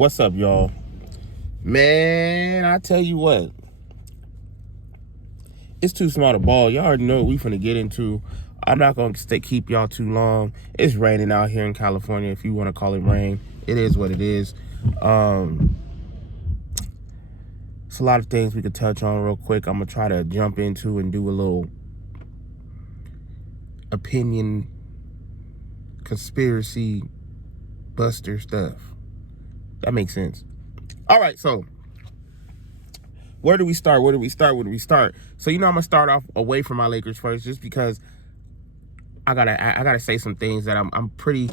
What's up, y'all? Man, I tell you what. It's too small to ball. Y'all already know what we finna get into. I'm not gonna keep y'all too long. It's raining out here in California, if you want to call it rain. It is what it is. It's a lot of things we could touch on real quick. I'm gonna try to jump into and do a little opinion conspiracy buster stuff. That makes sense. All right, so where do we start? So, I'm gonna start off away from my Lakers first, just because I gotta say some things that I'm pretty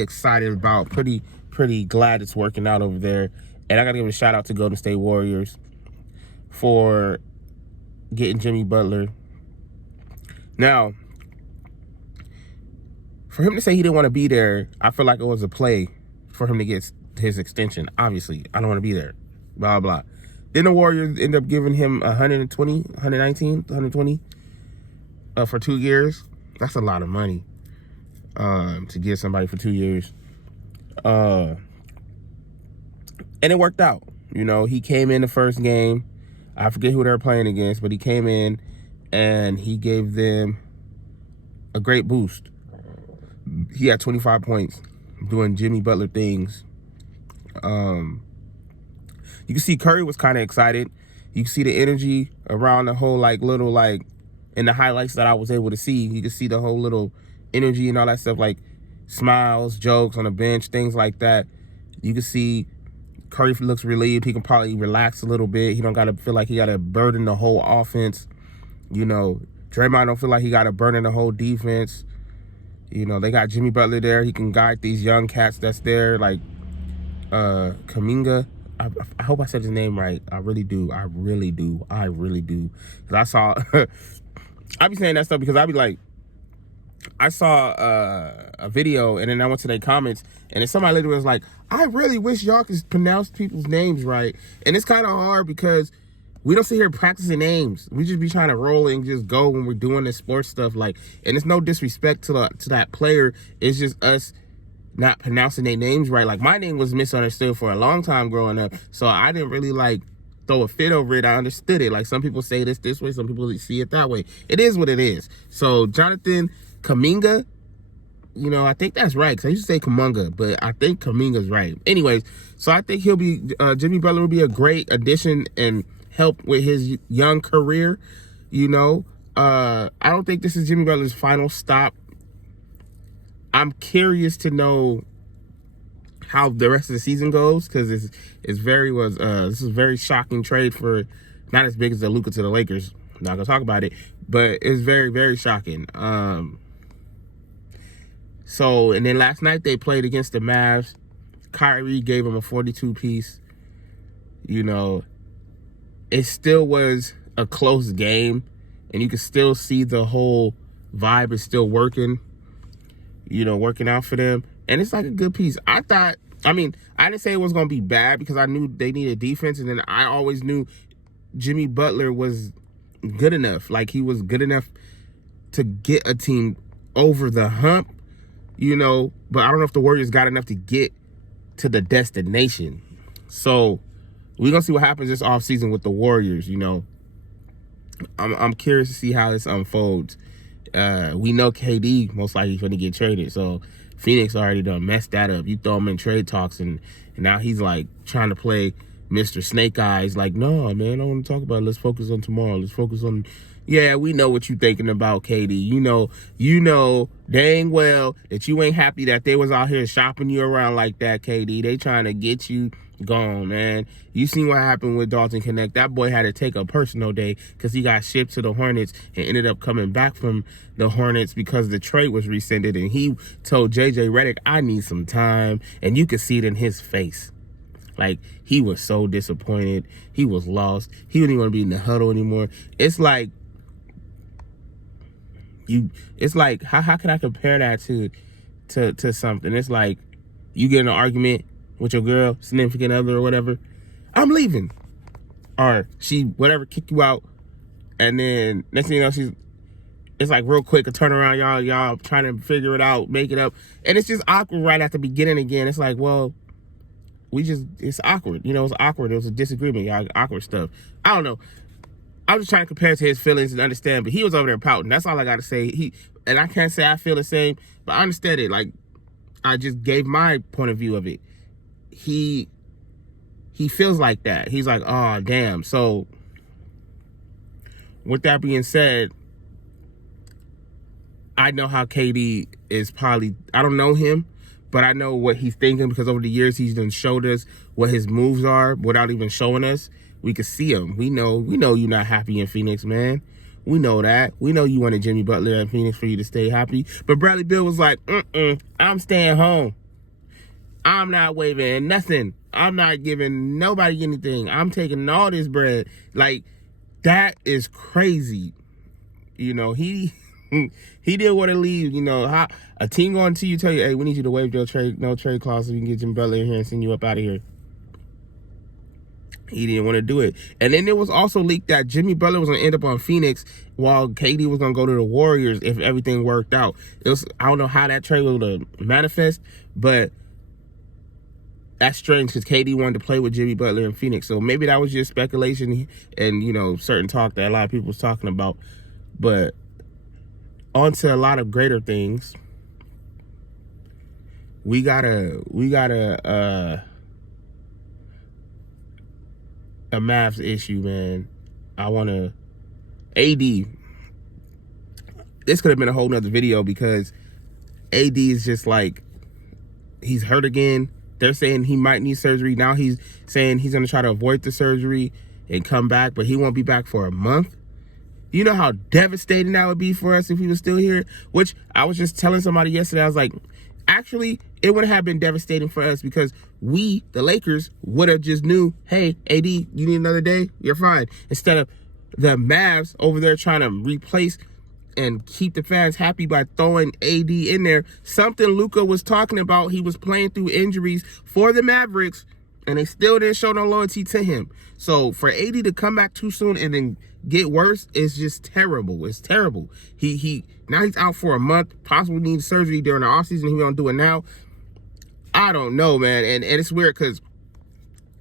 excited about, pretty glad it's working out over there. And I gotta give a shout out to Golden State Warriors for getting Jimmy Butler. Now, for him to say he didn't want to be there, I feel like it was a play for him to get his extension. Obviously, I don't want to be there. Blah, blah. Then the Warriors end up giving him 120 for 2 years. That's a lot of money to give somebody for 2 years. And it worked out. He came in the first game. I forget who they were playing against, but he came in and he gave them a great boost. He had 25 points doing Jimmy Butler things. You can see Curry was kind of excited. You can see the energy around the whole little in the highlights that I was able to see. You can see the whole little energy and all that stuff, like smiles, jokes on the bench, things like that. You can see Curry looks relieved. He can probably relax a little bit. He don't got to feel like he got to burden the whole offense. Draymond don't feel like he got to burden the whole defense. They got Jimmy Butler there. He can guide these young cats that's there, like Kuminga. I hope I said his name right. I really do. Because I saw, I be saying that stuff because I be like, I saw a video and then I went to their comments and then somebody literally was like, I really wish y'all could pronounce people's names right. And it's kind of hard because we don't sit here practicing names. We just be trying to roll and just go when we're doing this sports stuff. And it's no disrespect to that player. It's just us not pronouncing their names right. Like, my name was misunderstood for a long time growing up, so I didn't really throw a fit over it. I understood it. Like, some people say this way, some people see it that way. It is what it is. So Jonathan Kuminga, I think that's right, because I used to say Kumunga, but I think Kuminga's right. Anyways, so I think Jimmy Butler will be a great addition and help with his young career. I don't think this is Jimmy Butler's final stop. I'm curious to know how the rest of the season goes, because this is a very shocking trade for, not as big as the Luka to the Lakers. I'm not gonna talk about it, but it's very, very shocking. So, and then last night they played against the Mavs. Kyrie gave him a 42-piece. It still was a close game, and you can still see the whole vibe is still working. Working out for them. And it's like a good piece. I didn't say it was going to be bad because I knew they needed defense. And then I always knew Jimmy Butler was good enough. Like, he was good enough to get a team over the hump, but I don't know if the Warriors got enough to get to the destination. So we're going to see what happens this offseason with the Warriors. I'm curious to see how this unfolds. We know KD most likely going to get traded, so Phoenix already done messed that up. You throw him in trade talks, and now he's trying to play Mr. Snake Eyes. No, man, I don't want to talk about it. Let's focus on tomorrow. Let's focus on. Yeah, we know what you thinking about, KD. You know dang well that you ain't happy that they was out here shopping you around like that, KD. They trying to get you gone, man. You seen what happened with Dalton Connect. That boy had to take a personal day because he got shipped to the Hornets and ended up coming back from the Hornets because the trade was rescinded, and he told JJ Redick, I need some time, and you could see it in his face. He was so disappointed. He was lost. He didn't even want to be in the huddle anymore. It's like how can I compare that to something? It's like you get in an argument with your girl, significant other or whatever, I'm leaving. Or she, whatever, kick you out. And then next thing you know, it's real quick, a turnaround, y'all trying to figure it out, make it up. And it's just awkward right at the beginning again. It's well, it's awkward. You know, it's awkward. It was a disagreement, y'all, awkward stuff. I don't know. I was just trying to compare to his feelings and understand, but he was over there pouting. That's all I got to say. And I can't say I feel the same, but I understand it. Like, I just gave my point of view of it. He feels like that. He's like, oh, damn. So, with that being said, I know how KD is probably, I don't know him, but I know what he's thinking because over the years he's done showed us what his moves are without even showing us. We could see him. We know you're not happy in Phoenix, man. We know that. We know you wanted Jimmy Butler in Phoenix for you to stay happy. But Bradley Beal was like, I'm staying home. I'm not waving nothing. I'm not giving nobody anything. I'm taking all this bread. Like, that is crazy. You know, he didn't want to leave. You know, how a team going to you tell you, hey, we need you to waive your no trade clause so we can get Jimmy Butler in here and send you up out of here. He didn't want to do it. And then it was also leaked that Jimmy Butler was going to end up on Phoenix while KD was going to go to the Warriors if everything worked out. I don't know how that trade was going to manifest, but that's strange because KD wanted to play with Jimmy Butler in Phoenix. So maybe that was just speculation and, you know, certain talk that a lot of people was talking about. But on to a lot of greater things. We got a Mavs issue, man. AD. This could have been a whole nother video because AD is just like, he's hurt again. They're saying he might need surgery. Now he's saying he's going to try to avoid the surgery and come back, but he won't be back for a month. You know how devastating that would be for us if he was still here? Which I was just telling somebody yesterday. I was like, actually, it would have been devastating for us because we, the Lakers, would have just knew, hey, AD, you need another day? You're fine. Instead of the Mavs over there trying to replace and keep the fans happy by throwing AD in there. Something Luka was talking about. He was playing through injuries for the Mavericks, and they still didn't show no loyalty to him. So for AD to come back too soon and then get worse is just terrible. It's terrible. Now he's out for a month, possibly needs surgery during the offseason. He don't do it now. I don't know, man. And it's weird because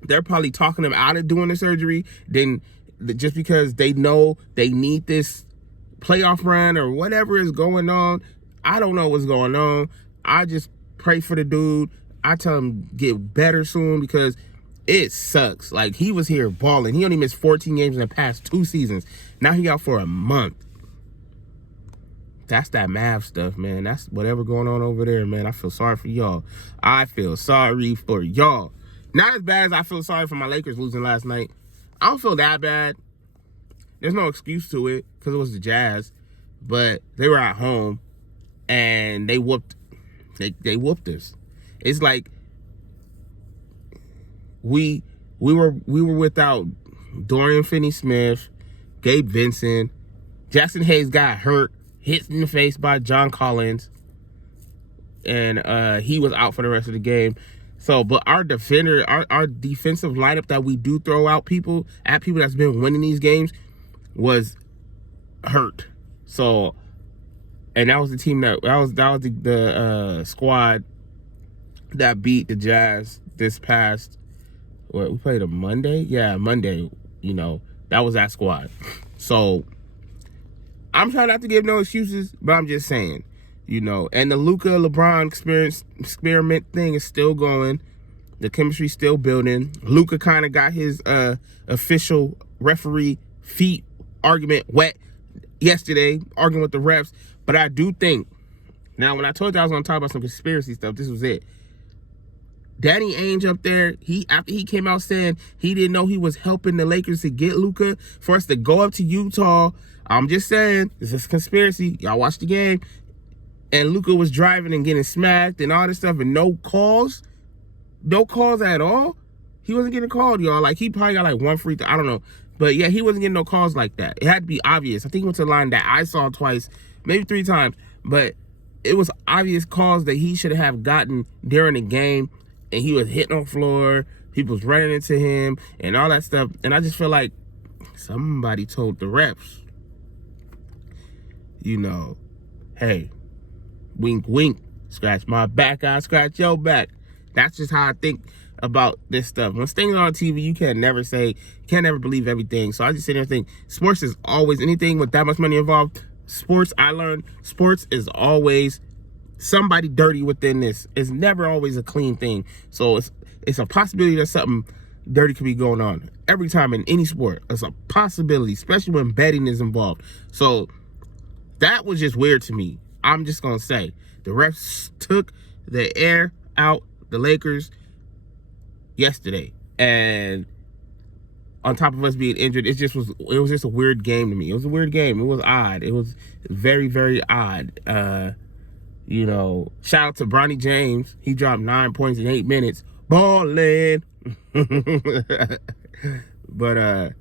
they're probably talking him out of doing the surgery. Then just because they know they need this playoff run or whatever is going on. I don't know what's going on. I just pray for the dude. I tell him get better soon because it sucks. Like, he was here balling. He only missed 14 games in the past 2 seasons. Now he out for a month. That's that Mav stuff, man. That's whatever going on over there, man. I feel sorry for y'all. I feel sorry for y'all. Not as bad as I feel sorry for my Lakers losing last night. I don't feel that bad. There's no excuse to it because it was the Jazz, but they were at home and they whooped us. It's like we were without Dorian Finney-Smith, Gabe Vincent, Jackson Hayes got hurt, hit in the face by John Collins, and he was out for the rest of the game. So, but our defensive lineup that we do throw out people that's been winning these games was hurt. So, and that was the team that was the squad that beat the Jazz this past, we played a Monday? Yeah, Monday, you know, that was that squad. So, I'm trying not to give no excuses, but I'm just saying, you know, and the Luka LeBron experiment thing is still going. The chemistry's still building. Luka kind of got his official referee feet argument wet yesterday, arguing with the refs. But I do think, now when I told you I was going to talk about some conspiracy stuff, this was it. Danny Ainge up there, after he came out saying he didn't know he was helping the Lakers to get Luka, for us to go up to Utah. I'm just saying, this is conspiracy. Y'all watch the game. And Luka was driving and getting smacked and all this stuff and no calls. No calls at all. He wasn't getting called, y'all. Like, he probably got like 1 free throw. I don't know. But yeah, he wasn't getting no calls like that. It had to be obvious. I think he went to the line that I saw twice, maybe 3 times. But it was obvious calls that he should have gotten during the game. And he was hitting on the floor. People was running into him and all that stuff. And I just feel like somebody told the refs, you know, hey, wink, wink, scratch my back, I scratch your back. That's just how I think about this stuff. When things are on TV, you can't never believe everything. So I just sit there and think sports is always, anything with that much money involved, sports, I learned, sports is always somebody dirty within this. It's never always a clean thing. So it's a possibility that something dirty could be going on every time in any sport. It's a possibility, especially when betting is involved. So that was just weird to me. I'm just gonna say the refs took the air out the Lakers yesterday, and on top of us being injured, it was just a weird game to me. It was a weird game. It was odd. It was very, very odd. You know, shout out to Bronny James. He dropped 9 points in 8 minutes. Ballin'. But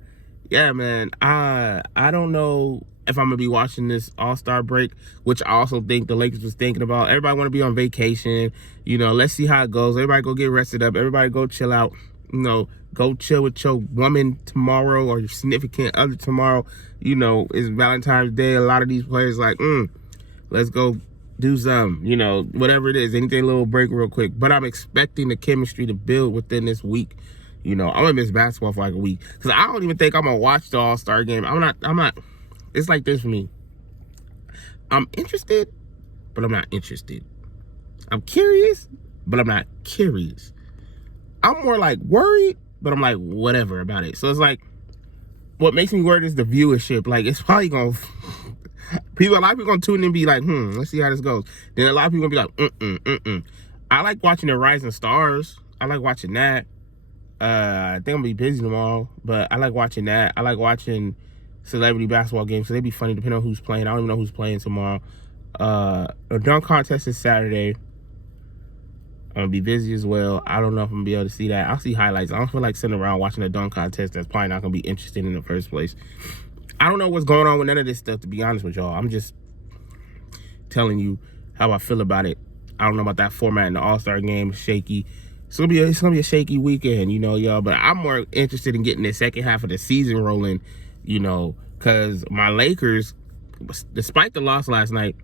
yeah, man, I don't know if I'm gonna be watching this All-Star break, which I also think the Lakers was thinking about. Everybody want to be on vacation. You know, let's see how it goes. Everybody go get rested up. Everybody go chill out. You know, go chill with your woman tomorrow or your significant other tomorrow. You know, it's Valentine's Day. A lot of these players like, let's go do something, you know, whatever it is, anything, a little break real quick. But I'm expecting the chemistry to build within this week. You know, I'm gonna miss basketball for like a week because I don't even think I'm gonna watch the All-Star game. I'm not. It's like this for me. I'm interested, but I'm not interested. I'm curious, but I'm not curious. I'm more like worried, but I'm like whatever about it. So it's like, what makes me worried is the viewership. Like, it's probably gonna a lot of people gonna tune in and be like, let's see how this goes. Then a lot of people gonna be like, I like watching the Rising Stars. I like watching that. I think I'm gonna be busy tomorrow, but I like watching that. I like watching celebrity basketball games, so they'd be funny depending on who's playing. I don't even know who's playing tomorrow. A dunk contest is Saturday. I'm gonna be busy as well. I don't know if I'm gonna be able to see that. I'll see highlights. I don't feel like sitting around watching a dunk contest that's probably not gonna be interesting in the first place. I don't know what's going on with none of this stuff, to be honest with y'all. I'm just telling you how I feel about it. I don't know about that format in the All-Star game. It's shaky. It's gonna be a shaky weekend, you know, y'all. But I'm more interested in getting the second half of the season rolling, you know, because my Lakers, despite the loss last night,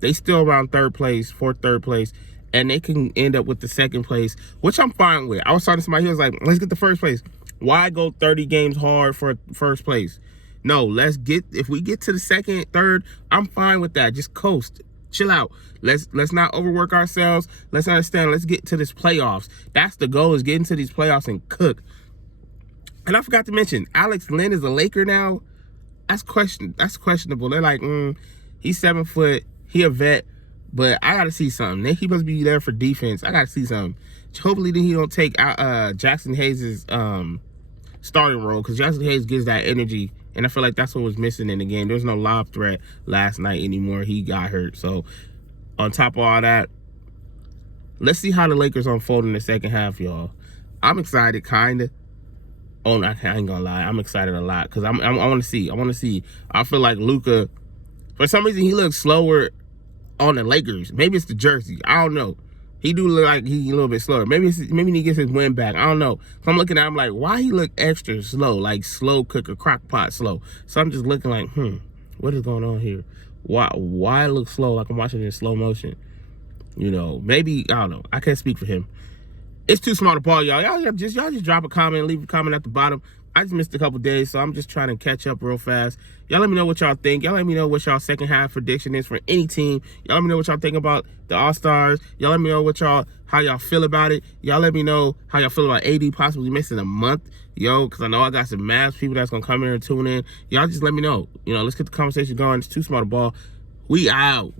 they still around third place, third place, and they can end up with the second place, which I'm fine with. I was talking to somebody, he was like, let's get the first place. Why go 30 games hard for first place? No, if we get to the second, third, I'm fine with that. Just coast. Chill out. Let's not overwork ourselves. Let's understand. Let's get to this playoffs. That's the goal, is getting to these playoffs and cook. And I forgot to mention, Alex Len is a Laker now. That's questionable. They're like, he's 7 foot, he a vet, but I gotta see something. He must be there for defense. I gotta see something. Hopefully then he don't take Jackson Hayes' starting role, because Jackson Hayes gives that energy. And I feel like that's what was missing in the game. There was no lob threat last night anymore. He got hurt. So on top of all that, let's see how the Lakers unfold in the second half, y'all. I'm excited, kind of. Oh, I ain't gonna lie. I'm excited a lot because I want to see. I want to see. I feel like Luka, for some reason, he looks slower on the Lakers. Maybe it's the jersey. I don't know. He do look like he's a little bit slower. Maybe he gets his wind back. I don't know. So I'm looking at him like, why he look extra slow, like slow cooker, crock pot slow. So I'm just looking like, what is going on here? Why it look slow, like I'm watching it in slow motion? You know, maybe, I don't know. I can't speak for him. It's too small to ball, y'all. Y'all just drop a comment, leave a comment at the bottom. I just missed a couple days, so I'm just trying to catch up real fast. Y'all let me know what y'all think. Y'all let me know what y'all second half prediction is for any team. Y'all let me know what y'all think about the All-Stars. Y'all let me know how y'all feel about it. Y'all let me know how y'all feel about AD possibly missing a month. Yo, because I know I got some Mavs people that's going to come in and tune in. Y'all just let me know. You know, let's get the conversation going. It's too small to ball. We out.